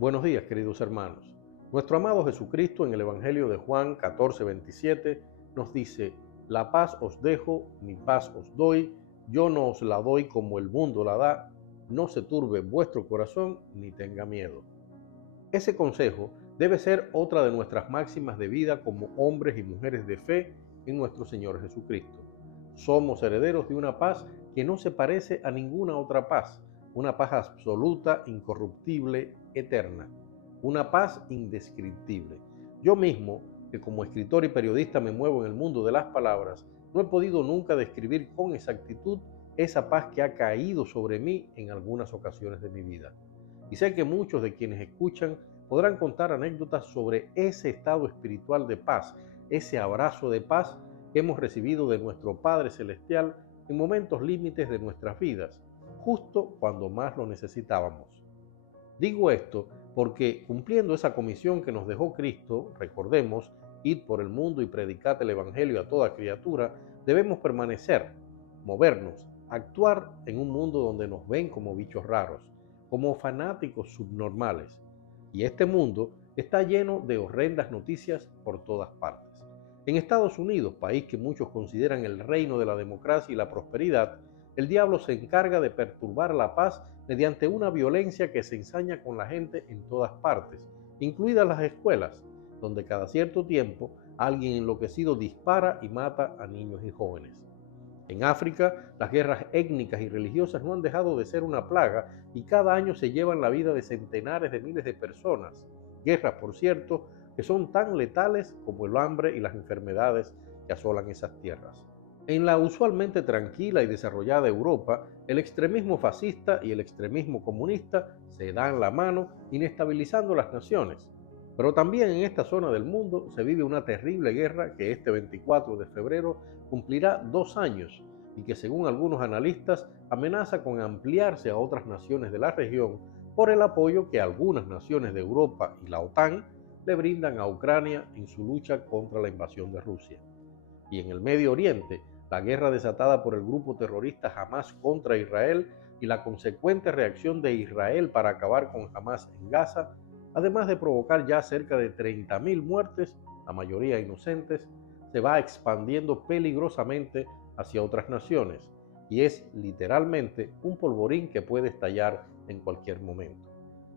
Buenos días, queridos hermanos. Nuestro amado Jesucristo en el Evangelio de Juan 14:27 nos dice: La paz os dejo, mi paz os doy, yo no os la doy como el mundo la da, no se turbe vuestro corazón ni tenga miedo. Ese consejo debe ser otra de nuestras máximas de vida como hombres y mujeres de fe en nuestro Señor Jesucristo. Somos herederos de una paz que no se parece a ninguna otra paz, una paz absoluta, incorruptible, eterna, una paz indescriptible. Yo mismo, que como escritor y periodista me muevo en el mundo de las palabras, no he podido nunca describir con exactitud esa paz que ha caído sobre mí en algunas ocasiones de mi vida. Y sé que muchos de quienes escuchan podrán contar anécdotas sobre ese estado espiritual de paz, ese abrazo de paz que hemos recibido de nuestro Padre Celestial en momentos límites de nuestras vidas, justo cuando más lo necesitábamos. Digo esto porque, cumpliendo esa comisión que nos dejó Cristo, recordemos, id por el mundo y predicad el Evangelio a toda criatura, debemos permanecer, movernos, actuar en un mundo donde nos ven como bichos raros, como fanáticos subnormales. Y este mundo está lleno de horrendas noticias por todas partes. En Estados Unidos, país que muchos consideran el reino de la democracia y la prosperidad, el diablo se encarga de perturbar la paz mediante una violencia que se ensaña con la gente en todas partes, incluidas las escuelas, donde cada cierto tiempo alguien enloquecido dispara y mata a niños y jóvenes. En África, las guerras étnicas y religiosas no han dejado de ser una plaga y cada año se llevan la vida de centenares de miles de personas. Guerras, por cierto, que son tan letales como el hambre y las enfermedades que asolan esas tierras. En la usualmente tranquila y desarrollada Europa, el extremismo fascista y el extremismo comunista se dan la mano, inestabilizando las naciones. Pero también en esta zona del mundo se vive una terrible guerra que este 24 de febrero cumplirá 2 años y que, según algunos analistas, amenaza con ampliarse a otras naciones de la región por el apoyo que algunas naciones de Europa y la OTAN le brindan a Ucrania en su lucha contra la invasión de Rusia. Y en el Medio Oriente, la guerra desatada por el grupo terrorista Hamas contra Israel y la consecuente reacción de Israel para acabar con Hamas en Gaza, además de provocar ya cerca de 30.000 muertes, la mayoría inocentes, se va expandiendo peligrosamente hacia otras naciones y es literalmente un polvorín que puede estallar en cualquier momento.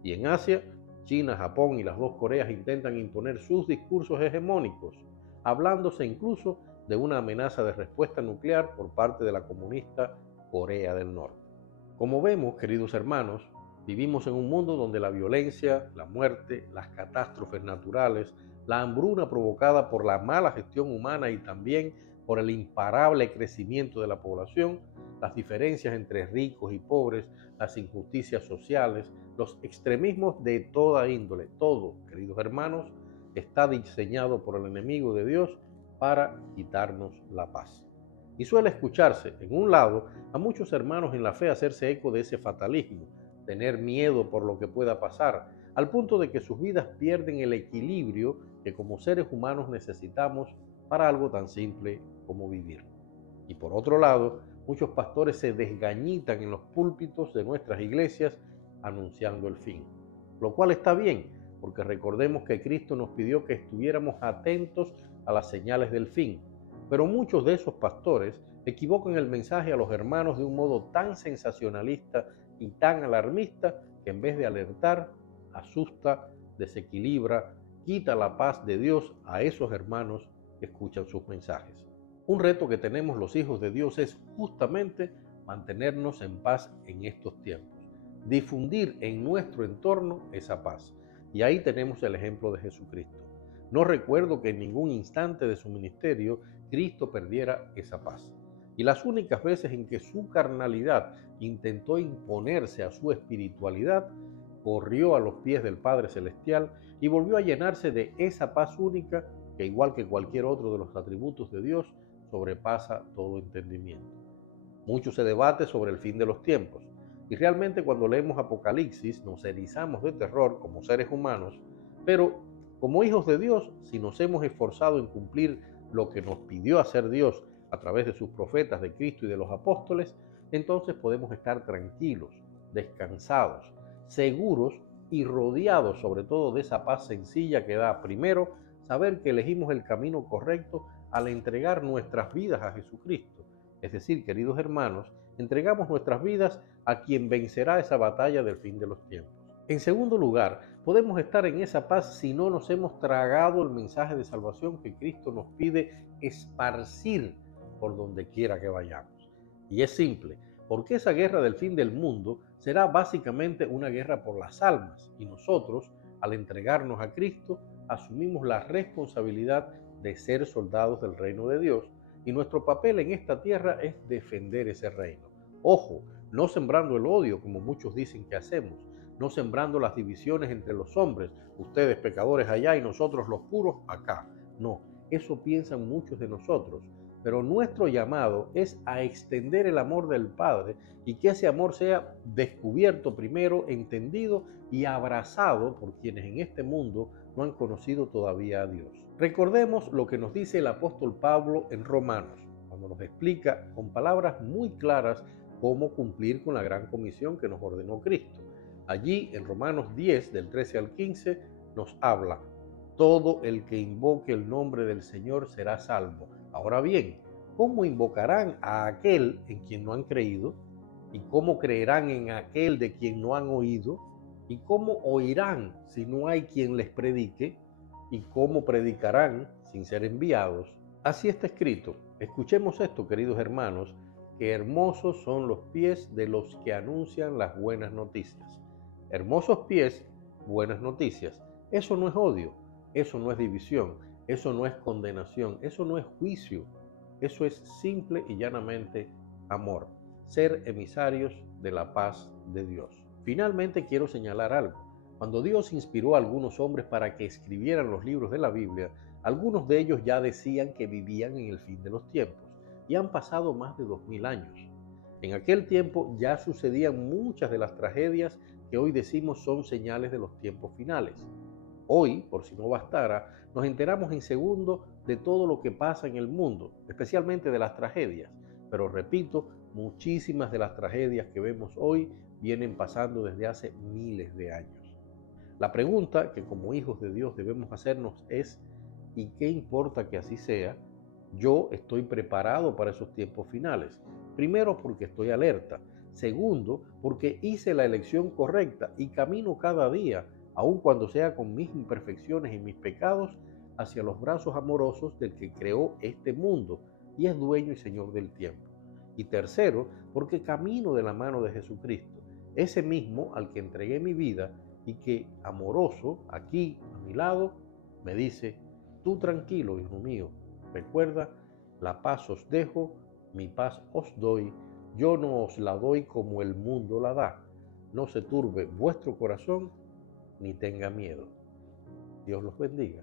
Y en Asia, China, Japón y las dos Coreas intentan imponer sus discursos hegemónicos, hablándose incluso de una amenaza de respuesta nuclear por parte de la comunista Corea del Norte. Como vemos, queridos hermanos, vivimos en un mundo donde la violencia, la muerte, las catástrofes naturales, la hambruna provocada por la mala gestión humana y también por el imparable crecimiento de la población, las diferencias entre ricos y pobres, las injusticias sociales, los extremismos de toda índole, todo, queridos hermanos, está diseñado por el enemigo de Dios para quitarnos la paz. Y suele escucharse, en un lado, a muchos hermanos en la fe hacerse eco de ese fatalismo, tener miedo por lo que pueda pasar, al punto de que sus vidas pierden el equilibrio que como seres humanos necesitamos para algo tan simple como vivir. Y por otro lado, muchos pastores se desgañitan en los púlpitos de nuestras iglesias anunciando el fin, lo cual está bien, porque recordemos que Cristo nos pidió que estuviéramos atentos a las señales del fin. Pero muchos de esos pastores equivocan el mensaje a los hermanos de un modo tan sensacionalista y tan alarmista que en vez de alertar, asusta, desequilibra, quita la paz de Dios a esos hermanos que escuchan sus mensajes. Un reto que tenemos los hijos de Dios es justamente mantenernos en paz en estos tiempos, difundir en nuestro entorno esa paz. Y ahí tenemos el ejemplo de Jesucristo. No recuerdo que en ningún instante de su ministerio Cristo perdiera esa paz. Y las únicas veces en que su carnalidad intentó imponerse a su espiritualidad, corrió a los pies del Padre Celestial y volvió a llenarse de esa paz única que, igual que cualquier otro de los atributos de Dios, sobrepasa todo entendimiento. Mucho se debate sobre el fin de los tiempos, y realmente cuando leemos Apocalipsis nos erizamos de terror como seres humanos, pero como hijos de Dios, si nos hemos esforzado en cumplir lo que nos pidió hacer Dios a través de sus profetas, de Cristo y de los apóstoles, entonces podemos estar tranquilos, descansados, seguros y rodeados sobre todo de esa paz sencilla que da primero saber que elegimos el camino correcto al entregar nuestras vidas a Jesucristo. Es decir, queridos hermanos, entregamos nuestras vidas a quien vencerá esa batalla del fin de los tiempos. En segundo lugar, podemos estar en esa paz si no nos hemos tragado el mensaje de salvación que Cristo nos pide esparcir por donde quiera que vayamos. Y es simple, porque esa guerra del fin del mundo será básicamente una guerra por las almas, y nosotros, al entregarnos a Cristo, asumimos la responsabilidad de ser soldados del reino de Dios, y nuestro papel en esta tierra es defender ese reino. Ojo, no sembrando el odio como muchos dicen que hacemos, no sembrando las divisiones entre los hombres, ustedes pecadores allá y nosotros los puros acá. No, eso piensan muchos de nosotros, pero nuestro llamado es a extender el amor del Padre y que ese amor sea descubierto primero, entendido y abrazado por quienes en este mundo no han conocido todavía a Dios. Recordemos lo que nos dice el apóstol Pablo en Romanos, cuando nos explica con palabras muy claras cómo cumplir con la gran comisión que nos ordenó Cristo. Allí en Romanos 10, del 13 al 15, nos habla: todo el que invoque el nombre del Señor será salvo. Ahora bien, ¿cómo invocarán a aquel en quien no han creído? ¿Y cómo creerán en aquel de quien no han oído? ¿Y cómo oirán si no hay quien les predique? ¿Y cómo predicarán sin ser enviados? Así está escrito. Escuchemos esto, queridos hermanos, que hermosos son los pies de los que anuncian las buenas noticias. Hermosos pies, buenas noticias. Eso no es odio, eso no es división, eso no es condenación, eso no es juicio. Eso es simple y llanamente amor. Ser emisarios de la paz de Dios. Finalmente quiero señalar algo. Cuando Dios inspiró a algunos hombres para que escribieran los libros de la Biblia, algunos de ellos ya decían que vivían en el fin de los tiempos, y han pasado más de 2000 años. En aquel tiempo ya sucedían muchas de las tragedias que hoy decimos son señales de los tiempos finales. Hoy, por si no bastara, nos enteramos en segundo de todo lo que pasa en el mundo, especialmente de las tragedias. Pero repito, muchísimas de las tragedias que vemos hoy vienen pasando desde hace miles de años. La pregunta que como hijos de Dios debemos hacernos es: ¿y qué importa que así sea? Yo estoy preparado para esos tiempos finales. Primero, porque estoy alerta. Segundo, porque hice la elección correcta y camino cada día, aun cuando sea con mis imperfecciones y mis pecados, hacia los brazos amorosos del que creó este mundo y es dueño y señor del tiempo. Y tercero, porque camino de la mano de Jesucristo, ese mismo al que entregué mi vida y que, amoroso, aquí a mi lado, me dice: tú tranquilo, hijo mío, recuerda, la paz os dejo, mi paz os doy, yo no os la doy como el mundo la da. No se turbe vuestro corazón, ni tenga miedo. Dios los bendiga.